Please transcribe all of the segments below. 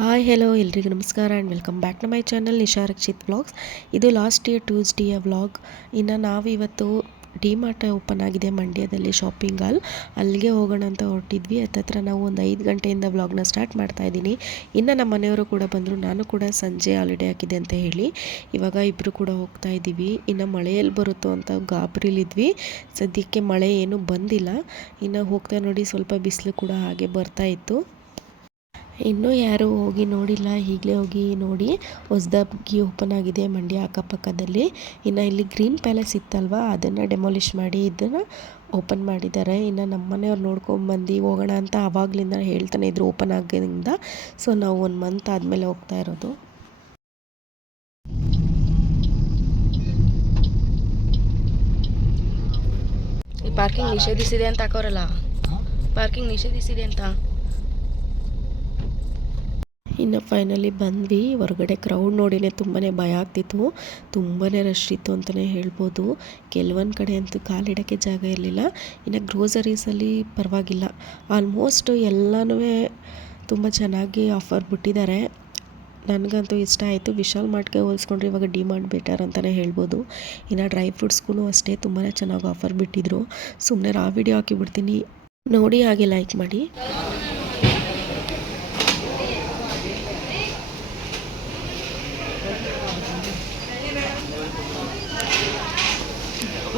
Hi hello ಎಲ್ರಿಗೂ ನಮಸ್ಕಾರ and welcome back to my channel Nisha Rakshith vlogs ಇದು last year ಟ್ಯೂಸ್ಡೇಯ vlog ಇನ್ನು ನಾವು ಇವತ್ತು ಡಿ ಮಾರ್ಟ್ ಓಪನ್ ಆಗಿದೆ ಮಂಡ್ಯದಲ್ಲಿ ಶಾಪಿಂಗ್ ಹಾಲ್ ಅಲ್ಲಿಗೆ ಹೋಗೋಣ ಅಂತ ಹೊರಟಿದ್ವಿ. ಹತ್ತತ್ರ ನಾವು ಒಂದು ಐದು ಗಂಟೆಯಿಂದ ವ್ಲಾಗ್ನ ಸ್ಟಾರ್ಟ್ ಮಾಡ್ತಾ ಇದ್ದೀನಿ. ಇನ್ನು ನಮ್ಮ ಮನೆಯವರು ಕೂಡ ಬಂದರು. ನಾನು ಕೂಡ ಸಂಜೆ ಹಾಲಿಡೇ ಹಾಕಿದೆ ಅಂತ ಹೇಳಿ. ಇವಾಗ ಇಬ್ಬರು ಕೂಡ ಹೋಗ್ತಾ ಇದ್ದೀವಿ. ಇನ್ನು ಮಳೆಯಲ್ಲಿ ಬರುತ್ತೋ ಅಂತ ಗಾಬರಿಲಿದ್ವಿ ಸದ್ಯಕ್ಕೆ ಮಳೆ ಏನೂ ಬಂದಿಲ್ಲ. ಇನ್ನು ಹೋಗ್ತಾ ನೋಡಿ ಸ್ವಲ್ಪ ಬಿಸಿಲು ಕೂಡ ಹಾಗೆ ಬರ್ತಾ ಇತ್ತು. ಇನ್ನೂ ಯಾರೂ ಹೋಗಿ ನೋಡಿಲ್ಲ. ಈಗಲೇ ಹೋಗಿ ನೋಡಿ. ಹೊಸ್ದಾಗಿ ಓಪನ್ ಆಗಿದೆ ಮಂಡ್ಯ ಅಕ್ಕಪಕ್ಕದಲ್ಲಿ. ಇನ್ನು ಇಲ್ಲಿ ಗ್ರೀನ್ ಪ್ಯಾಲೇಸ್ ಇತ್ತಲ್ವ? ಅದನ್ನು ಡೆಮಾಲಿಷ್ ಮಾಡಿ ಇದನ್ನು ಓಪನ್ ಮಾಡಿದ್ದಾರೆ. ಇನ್ನು ನಮ್ಮ ಮನೆಯವ್ರು ನೋಡ್ಕೊಂಬಂದು ಹೋಗೋಣ ಅಂತ ಆವಾಗಲಿಂದ ಹೇಳ್ತಾನೆ ಇದ್ರು ಓಪನ್ ಆಗೋದ್ರಿಂದ ಸೊ ನಾವು ಒಂದು ಮಂತ್ ಆದಮೇಲೆ ಹೋಗ್ತಾ ಇರೋದು. ಈ ಪಾರ್ಕಿಂಗ್ ನಿಷೇಧಿಸಿದೆ ಅಂತ ಹಾಕೋರಲ್ಲ? ಪಾರ್ಕಿಂಗ್ ನಿಷೇಧಿಸಿದೆ ಅಂತ? ಇನ್ನು ಫೈನಲಿ ಬಂದ್ವಿ. ಹೊರಗಡೆ ಕ್ರೌಡ್ ನೋಡಿನೇ ತುಂಬಾ ಭಯ ಆಗ್ತಿತ್ತು. ತುಂಬಾ ರಶ್ ಇತ್ತು ಅಂತಲೇ ಹೇಳ್ಬೋದು. ಕೆಲವೊಂದು ಕಡೆ ಅಂತೂ ಕಾಲಿಡೋಕ್ಕೆ ಜಾಗ ಇರಲಿಲ್ಲ. ಇನ್ನು ಗ್ರೋಸರೀಸಲ್ಲಿ ಪರವಾಗಿಲ್ಲ. ಆಲ್ಮೋಸ್ಟ್ ಎಲ್ಲನೂ ತುಂಬ ಚೆನ್ನಾಗಿ ಆಫರ್ ಬಿಟ್ಟಿದ್ದಾರೆ. ನನಗಂತೂ ಇಷ್ಟ ಆಯಿತು. ವಿಶಾಲ್ ಮಾರ್ಟ್ಗೆ ಹೋಲಿಸ್ಕೊಂಡ್ರೆ ಇವಾಗ ಡಿ ಮಾರ್ಟ್ ಬೆಟರ್ ಅಂತಲೇ ಹೇಳ್ಬೋದು. ಇನ್ನು ಡ್ರೈ ಫ್ರೂಟ್ಸ್ಗೂ ಅಷ್ಟೇ ತುಂಬಾ ಚೆನ್ನಾಗಿ ಆಫರ್ ಬಿಟ್ಟಿದ್ರು. ಸುಮ್ಮನೆ ರಾ ವಿಡಿಯೋ ಹಾಕಿಬಿಡ್ತೀನಿ. ನೋಡಿ ಹಾಗೆ ಲೈಕ್ ಮಾಡಿ.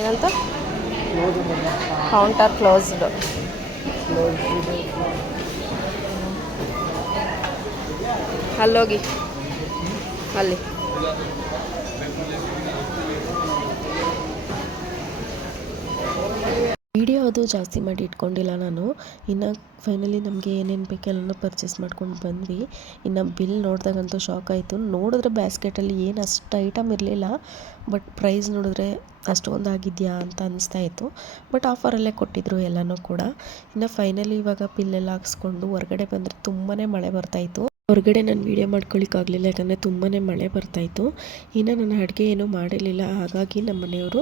ಏನಂತ? ಕೌಂಟರ್ ಕ್ಲೋಸ್ಡ್ ಅಲ್ಲೋಗಿ ಅಲ್ಲಿ. ವಿಡಿಯೋ ಅದು ಜಾಸ್ತಿ ಮಾಡಿ ಇಟ್ಕೊಂಡಿಲ್ಲ ನಾನು. ಇನ್ನು ಫೈನಲಿ ನಮಗೆ ಏನೇನು ಬೇಕು ಎಲ್ಲನೂ ಪರ್ಚೇಸ್ ಮಾಡ್ಕೊಂಡು ಬಂದ್ವಿ. ಇನ್ನು ಬಿಲ್ ನೋಡಿದಾಗಂತೂ ಶಾಕ್ ಆಯಿತು. ನೋಡಿದ್ರೆ ಬ್ಯಾಸ್ಕೆಟಲ್ಲಿ ಏನು ಅಷ್ಟು ಐಟಮ್ ಇರಲಿಲ್ಲ. ಬಟ್ ಪ್ರೈಸ್ ನೋಡಿದ್ರೆ ಅಷ್ಟೊಂದು ಆಗಿದೆಯಾ ಅಂತ ಅನಿಸ್ತಾ ಇತ್ತು. ಬಟ್ ಆಫರಲ್ಲೇ ಕೊಟ್ಟಿದ್ರು ಎಲ್ಲನೂ ಕೂಡ. ಇನ್ನು ಫೈನಲಿ ಇವಾಗ ಬಿಲ್ಲೆಲ್ಲ ಹಾಕ್ಸ್ಕೊಂಡು ಹೊರಗಡೆ ಬಂದರೆ ತುಂಬಾ ಮಳೆ ಬರ್ತಾಯಿತ್ತು ಹೊರಗಡೆ ನಾನು ವೀಡಿಯೋ ಮಾಡ್ಕೊಳ್ಳಿಕ್ಕಾಗಲಿಲ್ಲ ಯಾಕಂದರೆ ತುಂಬಾ ಮಳೆ ಬರ್ತಾಯಿತ್ತು. ಇನ್ನು ನಾನು ಅಡುಗೆ ಏನೂ ಮಾಡಿರಲಿಲ್ಲ. ಹಾಗಾಗಿ ನಮ್ಮ ಮನೆಯವರು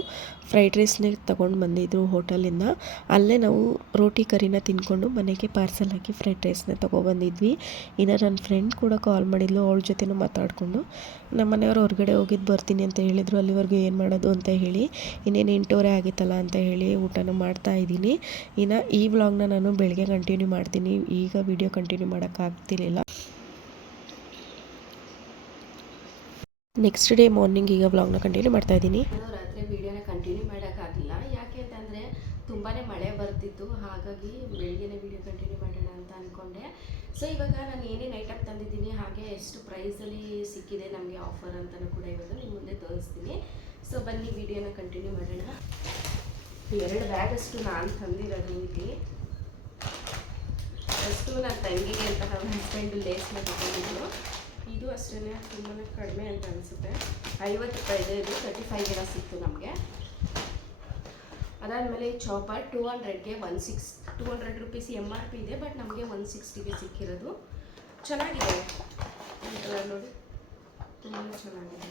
ಫ್ರೈಡ್ ರೈಸ್ನೇ ತೊಗೊಂಡು ಬಂದಿದ್ದರು ಹೋಟೆಲಿಂದ. ಅಲ್ಲೇ ನಾವು ರೋಟಿ ಕರಿನ ತಿಂದ್ಕೊಂಡು ಮನೆಗೆ ಪಾರ್ಸಲ್ ಹಾಕಿ ಫ್ರೈಡ್ ರೈಸ್ನ ತೊಗೊಬಂದಿದ್ವಿ. ಇನ್ನು ನನ್ನ ಫ್ರೆಂಡ್ ಕೂಡ ಕಾಲ್ ಮಾಡಿದ್ಲು, ಅವಳ ಜೊತೆನೂ ಮಾತಾಡಿಕೊಂಡು. ನಮ್ಮ ಮನೆಯವರು ಹೊರಗಡೆ ಹೋಗಿದ್ದು ಬರ್ತೀನಿ ಅಂತ ಹೇಳಿದರು. ಅಲ್ಲಿವರೆಗೂ ಏನು ಮಾಡೋದು ಅಂತ ಹೇಳಿ, ಇನ್ನೇನು ಎಂಟೂವರೆ ಆಗಿತ್ತಲ್ಲ ಅಂತ ಹೇಳಿ ಊಟನ ಮಾಡ್ತಾ ಇದ್ದೀನಿ. ಇನ್ನು ಈ ವ್ಲಾಗ್ನ ನಾನು ಬೆಳಗ್ಗೆ ಕಂಟಿನ್ಯೂ ಮಾಡ್ತೀನಿ. ಈಗ ವಿಡಿಯೋ ಕಂಟಿನ್ಯೂ ಮಾಡೋಕ್ಕಾಗ್ತಿರ್ಲಿಲ್ಲ ನೆಕ್ಸ್ಟ್ ಡೇ ಮಾರ್ನಿಂಗ್ ಈಗ ವ್ಲಾಗ್ನ ಕಂಟಿನ್ಯೂ ಮಾಡ್ತಾ ಇದ್ದೀನಿ. ರಾತ್ರಿ ವಿಡಿಯೋನ ಕಂಟಿನ್ಯೂ ಮಾಡೋಕ್ಕಾಗಿಲ್ಲ. ಯಾಕೆ ಅಂತಂದರೆ ತುಂಬಾ ಮಳೆ ಬರ್ತಿತ್ತು. ಹಾಗಾಗಿ ಬೆಳಗ್ಗೆನೇ ವಿಡಿಯೋ ಕಂಟಿನ್ಯೂ ಮಾಡೋಣ ಅಂತ ಅಂದ್ಕೊಂಡೆ ಸೊ ಇವಾಗ ನಾನು ಏನೇನು ಐಟಮ್ ತಂದಿದ್ದೀನಿ, ಹಾಗೆ ಎಷ್ಟು ಪ್ರೈಸಲ್ಲಿ ಸಿಕ್ಕಿದೆ, ನಮಗೆ ಆಫರ್ ಅಂತಲೂ ಕೂಡ ಇವಾಗ ನಿಮ್ಮ ಮುಂದೆ ತೋರಿಸ್ತೀನಿ. ಸೊ ಬನ್ನಿ ವಿಡಿಯೋನ ಕಂಟಿನ್ಯೂ ಮಾಡೋಣ. ಎರಡು ಬ್ಯಾಗ್ ಅಷ್ಟು ನಾನು ತಂದಿರೋದು ಇಲ್ಲಿ. ಅಷ್ಟು ನನ್ನ ತಂಗಿಗೆ ಅಂತ ನಮ್ಮ ಹಸ್ಬೆಂಡು ಲೇಸ್ನ ತಗೊಂಡಿದ್ದು ಇದು ಅಷ್ಟೇ ತುಂಬಾ ಕಡಿಮೆ ಅಂತ ಅನಿಸುತ್ತೆ. ಐವತ್ತು ರೂಪಾಯಿ ಇದೆ ಇದು ತರ್ಟಿ ಫೈವ್ ಗಿಡ ಸಿಕ್ತು ನಮಗೆ. ಅದಾದಮೇಲೆ ಈ chopper two ಹಂಡ್ರೆಡ್ಗೆ one six two hundred rupees M R P ಇದೆ ಬಟ್ ನಮಗೆ ಒನ್ ಸಿಕ್ಸ್ಟಿಗೆ ಸಿಕ್ಕಿರೋದು. ಚೆನ್ನಾಗಿದೆ. ಈ ನೋಡಿ. ತುಂಬ ಚೆನ್ನಾಗಿದೆ.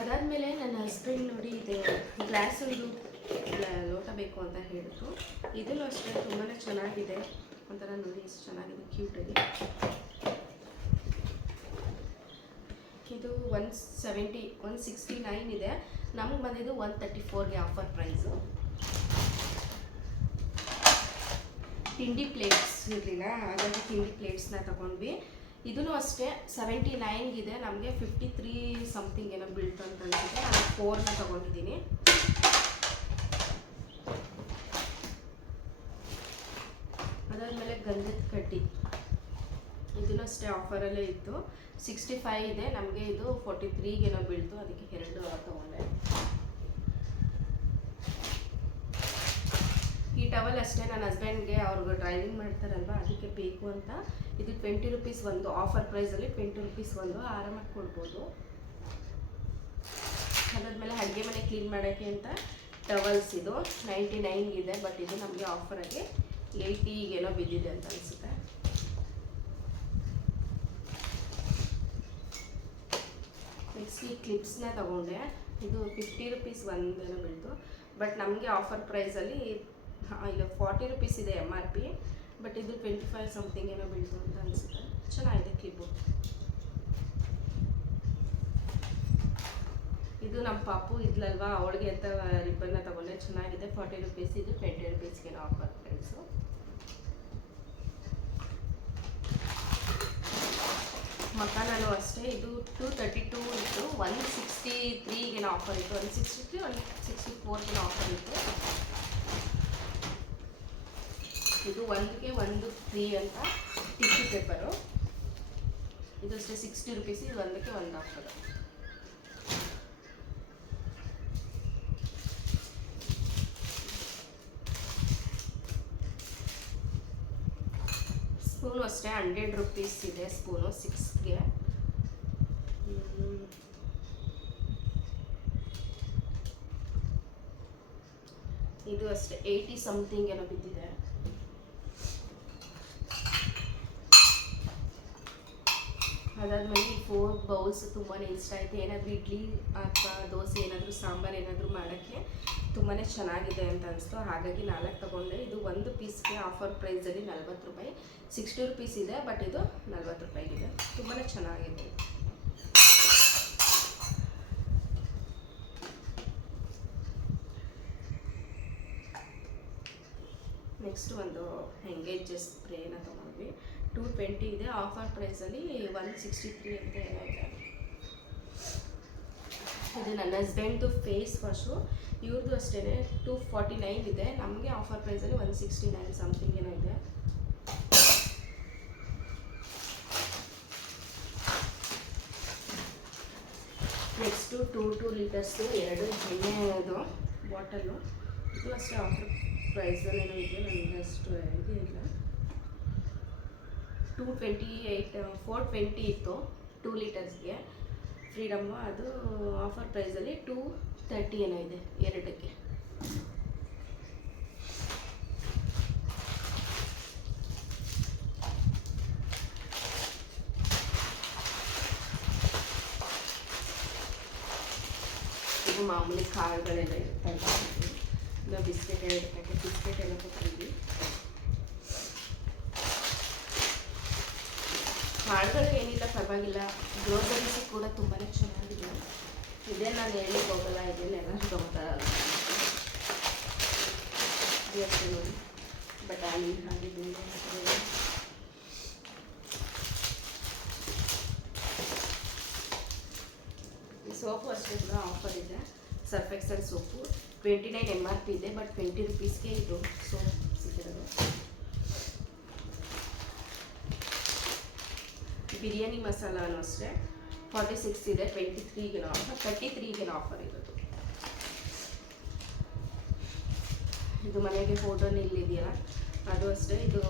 ಅದಾದಮೇಲೆ ನನ್ನ ಹಸ್ಬೆಂಡ್ ನೋಡಿ ಇದೆ. ಗ್ಲಾಸ್ ಒಂದು, ಲೋಟ ಬೇಕು ಅಂತ ಹೇಳಿದ್ರು. ಇದನ್ನು ಅಷ್ಟೇ ತುಂಬಾ ಚೆನ್ನಾಗಿದೆ. ಒಂಥರ ನೋಡಿ ಎಷ್ಟು ಚೆನ್ನಾಗಿದೆ ಕ್ಯೂಟಾಗಿ ಇದು one seventy one sixty nine ಇದೆ. ನಮಗೆ ಬಂದಿದ್ದು ಒನ್ ತರ್ಟಿ ಫೋರ್ಗೆ ಆಫರ್ ಪ್ರೈಸು ತಿಂಡಿ ಪ್ಲೇಟ್ಸ್ ಇರಲಿಲ್ಲ, ಹಾಗಾಗಿ ತಿಂಡಿ ಪ್ಲೇಟ್ಸ್ನ ತಗೊಂಡ್ವಿ. ಇದೂ ಅಷ್ಟೇ ಸೆವೆಂಟಿ ನೈನ್ಗಿದೆ ನಮಗೆ ಫಿಫ್ಟಿ ತ್ರೀ ಸಮಥಿಂಗ್ ಏನೋ ಬಿಲ್ಟ್ ಅಂತ ಅನ್ಸುತ್ತೆ. ನಾನು ಫೋರ್ನ ತೊಗೊಂಡಿದ್ದೀನಿ ಅದಾದಮೇಲೆ ಕಡ್ಡಿ ಇದನ್ನು ಅಷ್ಟೇ ಆಫರಲ್ಲೇ ಇತ್ತು. ಸಿಕ್ಸ್ಟಿ ಫೈವ್ ಇದೆ. ನಮಗೆ ಇದು ಫೋರ್ಟಿ ತ್ರೀಗೇನೋ ಬೀಳ್ತು. ಅದಕ್ಕೆ ಎರಡು ತೊಗೊಂಡೆ. ಟವಲ್ ಅಷ್ಟೇ ನನ್ನ ಹಸ್ಬೆಂಡ್ಗೆ ಅವ್ರಿಗೆ ಡ್ರೈವಿಂಗ್ ಮಾಡ್ತಾರಲ್ವ? ಅದಕ್ಕೆ ಬೇಕು ಅಂತ. ಇದು ಟ್ವೆಂಟಿ ರುಪೀಸ್ ಒಂದು. ಆಫರ್ ಪ್ರೈಸಲ್ಲಿ ಟ್ವೆಂಟಿ ರುಪೀಸ್ ಒಂದು. ಆರಾಮಾಗಿ ಕೊಡ್ಬೋದು. ಅದಾದಮೇಲೆ ಅಡುಗೆ ಮನೆ ಕ್ಲೀನ್ ಮಾಡೋಕ್ಕೆ ಅಂತ ಟವಲ್ಸ್ ಇದು. ನೈಂಟಿ ನೈನ್ ಇದೆ. ಬಟ್ ಇದು ನಮಗೆ ಆಫರಾಗಿ ಏಯ್ಟಿಗೇನೋ ಬಿದ್ದಿದೆ ಅಂತ ಅನಿಸುತ್ತೆ. ನೆಕ್ಸ್ಟ್ ಈ ಕ್ಲಿಪ್ಸ್ನ ತಗೊಂಡೆ. ಇದು ಫಿಫ್ಟಿ ರುಪೀಸ್ ಒಂದೇನೋ ಬೀಳ್ತು ಬಟ್ ನಮಗೆ ಆಫರ್ ಪ್ರೈಸಲ್ಲಿ ಈಗ ಫಾರ್ಟಿ ರುಪೀಸ್ ಇದೆ ಎಂ ಆರ್ ಪಿ ಬಟ್ ಇದು ಟ್ವೆಂಟಿ ಫೈವ್ ಸಮಥಿಂಗ್ ಏನೋ ಬೀಳ್ತು ಅಂತ ಅನಿಸುತ್ತೆ. ಚೆನ್ನಾಗಿದೆ ಕ್ಲಿಪ್ಪು ಇದು ನಮ್ಮ ಪಾಪು ಇದ್ಲಲ್ವಾ? ಅವಳಿಗೆ ಅಂತ ರಿಬ್ಬನ್ನ ತಗೊಂಡೆ. ಚೆನ್ನಾಗಿದೆ. ಫಾರ್ಟಿ ರುಪೀಸ್ ಇದು ಟ್ವೆಂಟಿ ರುಪೀಸ್ಗೆ ಆಫರ್ ಪ್ರೈಸು ಮಕಾನೂ ಅಷ್ಟೇ, ಇದು ಟೂ ತರ್ಟಿ ಟೂ ಇತ್ತು ಒನ್ ಸಿಕ್ಸ್ಟಿ ತ್ರೀಗೆ ಆಫರ್ ಇತ್ತು. One sixty three one sixty ಫೋರ್ಗೆ offer ಇತ್ತು. ಇದು ಒಂದಕ್ಕೆ ಒಂದು ಫ್ರೀ ಅಂತ ಟಿಶ್ಯೂ ಪೇಪರು ಇದು ಅಷ್ಟೇ ಸಿಕ್ಸ್ಟಿ ರುಪೀಸ್ ಇದು ಒಂದಕ್ಕೆ ಒಂದು ಆಫರ್ ಸ್ಪೂನು ಅಷ್ಟೇ ಹಂಡ್ರೆಡ್ ರುಪೀಸ್ ಇದೆ ಸ್ಪೂನು ಸಿಕ್ಸ್ಗೆ ಇದು ಅಷ್ಟೇ ಏಯ್ಟಿ ಸಮಥಿಂಗ್ ಏನೋ ಬಿದ್ದಿದೆ. ಅದಾದ್ಮೇಲೆ ಈ ಫೋರ್ ಬೌಲ್ಸ್ ತುಂಬಾ ಇಷ್ಟ ಆಯಿತು. ಏನಾದರೂ ಇಡ್ಲಿ ಅಥವಾ ದೋಸೆ, ಏನಾದರೂ ಸಾಂಬಾರು, ಏನಾದರೂ ಮಾಡೋಕ್ಕೆ ತುಂಬಾ ಚೆನ್ನಾಗಿದೆ ಅಂತ ಅನಿಸ್ತು. ಹಾಗಾಗಿ ನಾಲ್ಕು ತೊಗೊಂಡೆ. ಇದು ಒಂದು ಪೀಸ್ಗೆ ಆಫರ್ ಪ್ರೈಸಲ್ಲಿ ನಲ್ವತ್ತು ರೂಪಾಯಿ. ಸಿಕ್ಸ್ಟಿ ರುಪೀಸ್ ಇದೆ ಬಟ್ ಇದು ನಲ್ವತ್ತು ರೂಪಾಯಿಗಿದೆ ತುಂಬಾ ಚೆನ್ನಾಗಿದೆ. ನೆಕ್ಸ್ಟ್ ಒಂದು ಎಂಗೇಜ್ ಸ್ಪ್ರೇನ ತೊಗೊಂಡ್ವಿ. ಟೂ ಟ್ವೆಂಟಿ ಇದೆ. ಆಫರ್ ಪ್ರೈಸಲ್ಲಿ ಒನ್ ಸಿಕ್ಸ್ಟಿ ತ್ರೀ ಅಂತ ಏನೋ ಇದೆ. ಇದು ನನ್ನ ಹಸ್ಬೆಂಡ್ದು ಫೇಸ್ ವಾಶು ಇವ್ರದ್ದು ಅಷ್ಟೇ ಟೂ ಫಾರ್ಟಿ ನೈನ್ ಇದೆ. ನಮಗೆ ಆಫರ್ ಪ್ರೈಸಲ್ಲಿ ಒನ್ ಸಿಕ್ಸ್ಟಿ ನೈನ್ ಸಮಥಿಂಗ್ ಏನೋ ಇದೆ. ನೆಕ್ಸ್ಟು ಟೂ ಟೂ ಲೀಟರ್ಸು ಎರಡು ಎಣ್ಣೆದು ಬಾಟಲು ಇದು ಅಷ್ಟೇ ಆಫರ್ ಪ್ರೈಸಲ್ಲೇನೋ ಇದೆ. ನನಗೆ ಅಷ್ಟು ಇದು ಇಲ್ಲ. Two twenty eight four twenty ಇತ್ತು ಟೂ ಲೀಟರ್ಸ್ಗೆ ಫ್ರೀಡಮ್ಮು ಅದು ಆಫರ್ ಪ್ರೈಸಲ್ಲಿ ಟೂ ತರ್ಟಿ ಏನೋ ಇದೆ, ಎರಡಕ್ಕೆ. ಇದು ಮಾಮೂಲಿ ಕಾಳುಗಳೆಲ್ಲ ಇರ್ತಲ್ಲ ಇಲ್ಲ ಬಿಸ್ಕೆಟ್ ಎರಡು ಪ್ಯಾಕೆಟ್ ಬಿಸ್ಕೆಟ್ ಎಲ್ಲ ಕೊಟ್ಟಿದ್ವಿ. ಕಾಳುಗಳು ಏನಿಲ್ಲ, ಪರವಾಗಿಲ್ಲ. ಗ್ರೋಸರೀಸ್ ಕೂಡ ತುಂಬಾ ಚೆನ್ನಾಗಿದೆ. ಇದೇ, ನಾನು ಹೇಳಿಕ್ಕೆ ಹೋಗಲ್ಲ ಇದನ್ನೆಲ್ಲ ತೊಗೊತಾರಲ್ಲ ಇದು ಅಷ್ಟೇ ನೋಡಿ. ಬಟಾಣಿ, ಹಾಗೆ ಸೋಪು ಅಷ್ಟೇ ಕೂಡ ಆಫರ್ ಇದೆ. Surf Excel soap. Twenty nine M R P ಇದೆ ಬಟ್ ಟ್ವೆಂಟಿ ರುಪೀಸ್ಗೆ ಇದು ಸೋಪ್ ಸಿಕ್ಕಿರೋದು ಬಿರಿಯಾನಿ ಮಸಾಲಾನು ಅಷ್ಟೇ ಫಾರ್ಟಿ ಸಿಕ್ಸ್ ಇದೆ ಟ್ವೆಂಟಿ ತ್ರೀಗೆ ಆಫರ್ ತರ್ಟಿ ತ್ರೀಗೆ ಆಫರ್ ಇರೋದು. ಇದು ಮನೆಗೆ ಫೋಟೋ ನಿಲ್ಲಿದೆಯಲ್ಲ ಅದು ಅಷ್ಟೇ, ಇದು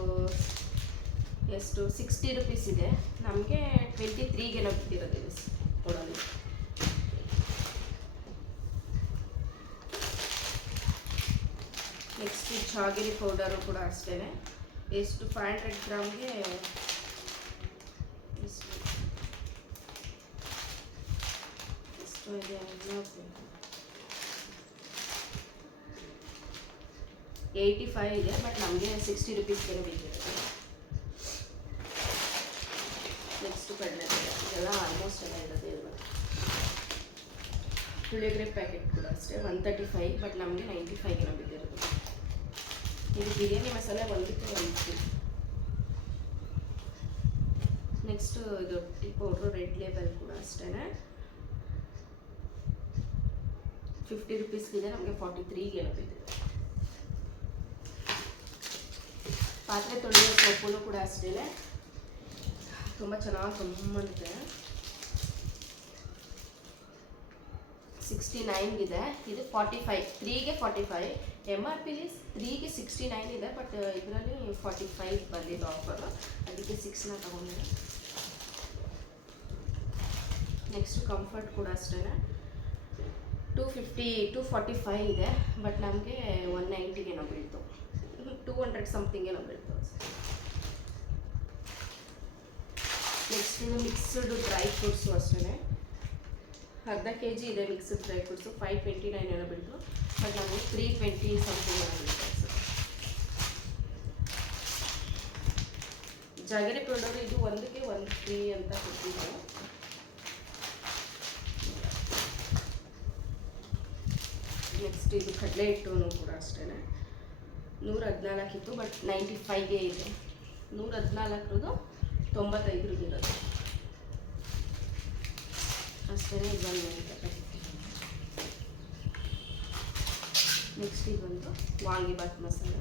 ಎಷ್ಟು ಸಿಕ್ಸ್ಟಿ ರುಪೀಸ್ ಇದೆ. ನಮಗೆ ಟ್ವೆಂಟಿ ತ್ರೀಗೆ ಬಿಟ್ಟಿರೋದು ಇದು ಕೊಡೋದು. ನೆಕ್ಸ್ಟ್ ಜಾಗಿರಿ ಪೌಡರು ಕೂಡ ಅಷ್ಟೇ ಎಷ್ಟು ಫೈವ್ ಹಂಡ್ರೆಡ್ ಗ್ರಾಮ್ಗೆ ಎಷ್ಟು ಏಯ್ಟಿ ಫೈವ್ ಇದೆ ಬಟ್ ನಮಗೆ ಸಿಕ್ಸ್ಟಿ ರುಪೀಸ್ ಬೇಕಿರುತ್ತೆ ನೆಕ್ಸ್ಟ್ ಕಡಲೆ ಇದೆಲ್ಲ ಆಲ್ಮೋಸ್ಟ್ ಎಲ್ಲ ಇರೋದೇ ಇಲ್ವಾ? ಪುಳಿಯೋಗರೆ ಪ್ಯಾಕೆಟ್ ಕೂಡ ಅಷ್ಟೇ ಒನ್ ತರ್ಟಿ ಫೈವ್ ಬಟ್ ನಮಗೆ ನೈಂಟಿ ಫೈವ್ಗೆ ಬಿದ್ದಿರೋದು ಇದು ಬಿರಿಯಾನಿ ಮಸಾಲೆ ಒಂದಕ್ಕೆ ಒಂದು ನೆಕ್ಸ್ಟು ಇದು ಟೀ ಪೌಡ್ರು ರೆಡ್ ಲೇಬಲ್ ಕೂಡ ಅಷ್ಟೇ ಫಿಫ್ಟಿ ರುಪೀಸ್ಗಿದೆ ನಮಗೆ ಫಾರ್ಟಿ ತ್ರೀಗೆ ಬಿದ್ದಿದೆ. ಪಾತ್ರೆ ತೊಳೆಯೋ ಸೋಪು ಕೂಡ ಅಷ್ಟೇ ತುಂಬ ಚೆನ್ನಾಗಿ ತುಂಬಿದೆ ಸಿಕ್ಸ್ಟಿ ನೈನ್ಗಿದೆ ಇದು ಫಾರ್ಟಿ ಫೈವ್ ತ್ರೀಗೆ ಫಾರ್ಟಿ ಫೈವ್ ಎಂ ಆರ್ ಪಿಲಿ ತ್ರೀಗೆ ಸಿಕ್ಸ್ಟಿ ನೈನ್ ಇದೆ ಬಟ್ ಇದರಲ್ಲಿ ಫಾರ್ಟಿ ಫೈವ್ ಬಂದಿದ್ದು ಆಫರು ಅದಕ್ಕೆ ಸಿಕ್ಸ್ನ ತೊಗೊಂಡಿದ್ದೆ ನೆಕ್ಸ್ಟು ಕಂಫರ್ಟ್ ಕೂಡ ಅಷ್ಟೇ two fifty two forty five ಇದೆ ಬಟ್ ನಮಗೆ ಒನ್ ನೈಂಟಿಗೇನೋ ಬೀಳ್ತು. ಟೂ ಹಂಡ್ರೆಡ್ ಸಮಥಿಂಗ್ ಏನೋ ಬೀಳ್ತು. ನೆಕ್ಸ್ಟ್ ಇದು ಮಿಕ್ಸ್ಡ್ ಡ್ರೈ ಫ್ರೂಟ್ಸು ಅಷ್ಟೇ ಅರ್ಧ ಕೆ ಜಿ ಇದೆ mixed dry fruits five twenty nine ಏನೋ ಬೀಳ್ತು ಬಟ್ ನಮಗೆ ತ್ರೀ ಟ್ವೆಂಟಿ ಸಮಥಿಂಗ್ ಏನೋ ಬೀಳ್ತು. ಜಾಗರಿ ಪೌಡರ್ ಇದು ಒಂದಕ್ಕೆ ಒಂದು ಫ್ರೀ ಅಂತ ಕೊಟ್ಟಿದ್ದು ನೆಕ್ಸ್ಟ್ ಇದು ಕಡಲೆ ಹಿಟ್ಟು ಕೂಡ ಅಷ್ಟೇ ನೂರ ಹದಿನಾಲ್ಕಿತ್ತು ಬಟ್ ನೈಂಟಿ ಫೈವ್ಗೆ ಇದೆ. ನೂರ ಹದಿನಾಲ್ಕರದು ತೊಂಬತ್ತೈದರದ್ದು ಇರೋದು. ಅಷ್ಟೇ ಬಂದು ನೆಕ್ಸ್ಟ್ ಇದು. ಬಂದು ವಾಂಗಿಬಾತ್ ಮಸಾಲೆ.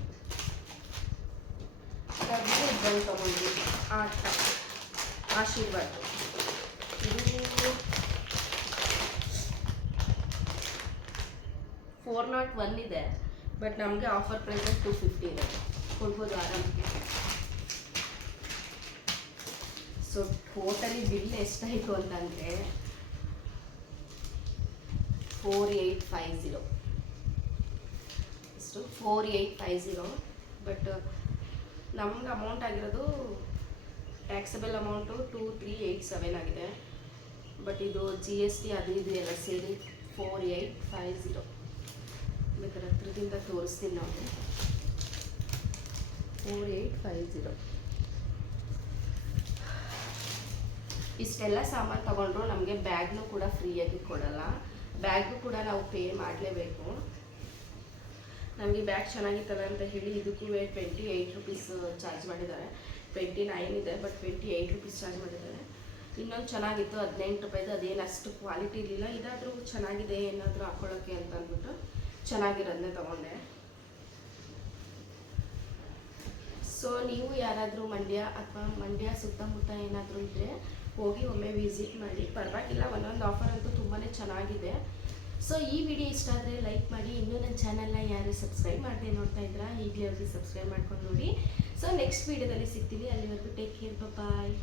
ಇದು ಬಂದು ತೊಗೊಂಡ್ವಿ. ಆಟ. ಆಶೀರ್ವಾದ್ ಇದು ಫೋರ್ ನಾಟ್ ಒನ್ ಇದೆ ಬಟ್ ನಮಗೆ ಆಫರ್ ಪ್ರೈಸ್ ಟೂ ಫಿಫ್ಟಿ ಇದೆ. ಕೊಡ್ಬೋದು ಆರಾಮಾಗಿ. ಸೊ ಟೋಟಲಿ ಬಿಲ್ ಎಷ್ಟಾಯಿತು ಅಂತಂದರೆ ಫೋರ್ ಏಯ್ಟ್ ಫೈವ್ ಝೀರೋ ಎಷ್ಟು? Four eight five zero but ನಮ್ಗೆ ಅಮೌಂಟ್ ಆಗಿರೋದು taxable amount two three eight seven ಆಗಿದೆ. ಬಟ್ ಇದು ಜಿ ಎಸ್ ಟಿ ಅದು ಇದು ಎಲ್ಲ ಸೇರಿ ಫೋರ್ ಏಯ್ಟ್ ಫೈವ್ ಝೀರೋ ಬೇಕಾದ್ರೆ ಹತ್ರದಿಂದ ತೋರಿಸ್ತೀನಿ ನಾವು ಫೋರ್ ಏಯ್ಟ್ ಫೈವ್ ಝೀರೋ ಇಷ್ಟೆಲ್ಲ ಸಾಮಾನು ತೊಗೊಂಡ್ರು ನಮಗೆ ಬ್ಯಾಗ್ನು ಕೂಡ ಫ್ರೀಯಾಗಿ ಕೊಡಲ್ಲ. ಬ್ಯಾಗು ಕೂಡ ನಾವು ಪೇ ಮಾಡಲೇಬೇಕು. ನಮಗೆ ಬ್ಯಾಗ್ ಚೆನ್ನಾಗಿತ್ತಲ್ಲ ಅಂತ ಹೇಳಿ ಇದಕ್ಕೂ ಟ್ವೆಂಟಿ ಏಯ್ಟ್ ರುಪೀಸ್ ಚಾರ್ಜ್ ಮಾಡಿದ್ದಾರೆ. ಟ್ವೆಂಟಿ ನೈನ್ ಇದೆ, but twenty eight rupees charge ಮಾಡಿದ್ದಾರೆ. ಇನ್ನೊಂದು ಚೆನ್ನಾಗಿತ್ತು, ಹದಿನೆಂಟು ರೂಪಾಯಿದು ಅದೇನು ಅಷ್ಟು ಕ್ವಾಲಿಟಿ ಇರಲಿಲ್ಲ. ಇದಾದರೂ ಚೆನ್ನಾಗಿದೆ ಏನಾದರೂ ಹಾಕ್ಕೊಳ್ಳೋಕ್ಕೆ ಅಂತ ಅಂದ್ಬಿಟ್ಟು ಚೆನ್ನಾಗಿರೋದನ್ನೇ ತೊಗೊಂಡೆ. ಸೊ ನೀವು ಯಾರಾದರೂ ಮಂಡ್ಯ ಅಥವಾ ಮಂಡ್ಯ ಸುತ್ತಮುತ್ತ ಏನಾದರೂ ಇದ್ದರೆ ಹೋಗಿ ಒಮ್ಮೆ ವಿಸಿಟ್ ಮಾಡಿ. ಪರವಾಗಿಲ್ಲ, ಒಂದೊಂದು ಆಫರ್ ಅಂತೂ ತುಂಬಾ ಚೆನ್ನಾಗಿದೆ. ಸೊ ಈ ವಿಡಿಯೋ ಇಷ್ಟ ಆದರೆ ಲೈಕ್ ಮಾಡಿ. ಇನ್ನೂ ನನ್ನ ಚಾನಲ್ನ ಯಾರು ಸಬ್ಸ್ಕ್ರೈಬ್ ಮಾಡದೆ ನೋಡ್ತಾ ಇದ್ದೀರಾ ಈಗಲೇ ಅವ್ರಿಗೆ ಸಬ್ಸ್ಕ್ರೈಬ್ ಮಾಡ್ಕೊಂಡು ನೋಡಿ. ಸೊ ನೆಕ್ಸ್ಟ್ ವಿಡಿಯೋದಲ್ಲಿ ಸಿಗ್ತೀವಿ ಅಲ್ಲಿವರೆಗೂ ಟೇಕ್ ಕೇರ್ ಬಾಯ್